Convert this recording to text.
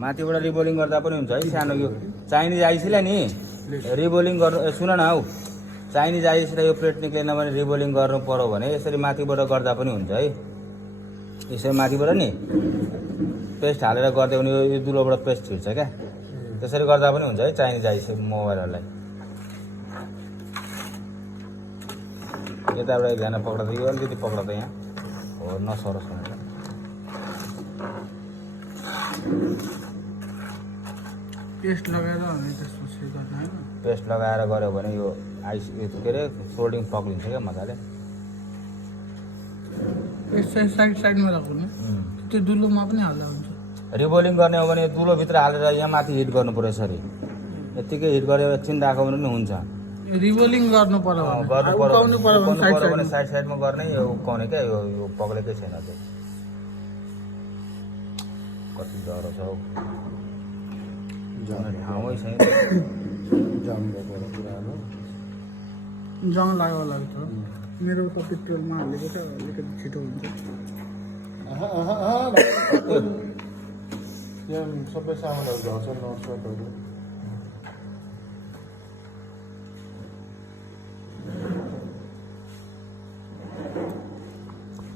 माथिबाट रिबोलिङ गर्दा पनि हुन्छ है सानो यो चाइनिज आइसलाई नि रिबोलिङ गर्नु सुन न हौ चाइनिज आइसलाई यो प्लेट निक्लेन भने रिबोलिङ गर्नु पर्यो भने यसरी माथिबाट गर्दा पनि हुन्छ है यसरी माथिबाट नि पेस्ट हालेर गर्दै भने यो दुलोबाट पेस्ट छिर्छ क्या त्यसरी गर्दा पनि हुन्छ है चाइनिज आइस मोबाइलहरूलाई यताबाट ध्यान पक्राउँदा यो अलिकति पक्राउँदा यहाँ हो नसरोस् भनेर पेस्ट लगाएर अनि त्यसपछि गर्नु हैन पेस्ट लगाएर गऱ्यो भने यो आइस यो के अरे सोल्डिङ पक्लिन्छ क्या मजाले यसै साइडमा राख्नु त्यो दुलोमा पनि हाल्दा हुन्छ रिबोलिङ गर्ने हो भने दुलोभित्र हालेर यहाँ माथि हिट गर्नु पर्यो यसरी यत्तिकै हिट गरेर एकछिन राख्यो भने पनि हुन्छ रिबोलिङ गर्नु पर्यो गर्नु पर्यो भने साइड साइडमा गर्ने यो उक्काउने क्या यो पक्लेकै छैन त्यो कति डह्रो छ हौ ठाउँै छैन जङ लाग्यो होला त मेरो त पेट्रोलमा हालेको त अलिकति छिटो हुन्छ सबै सामानहरू झर्छ नर्सहरू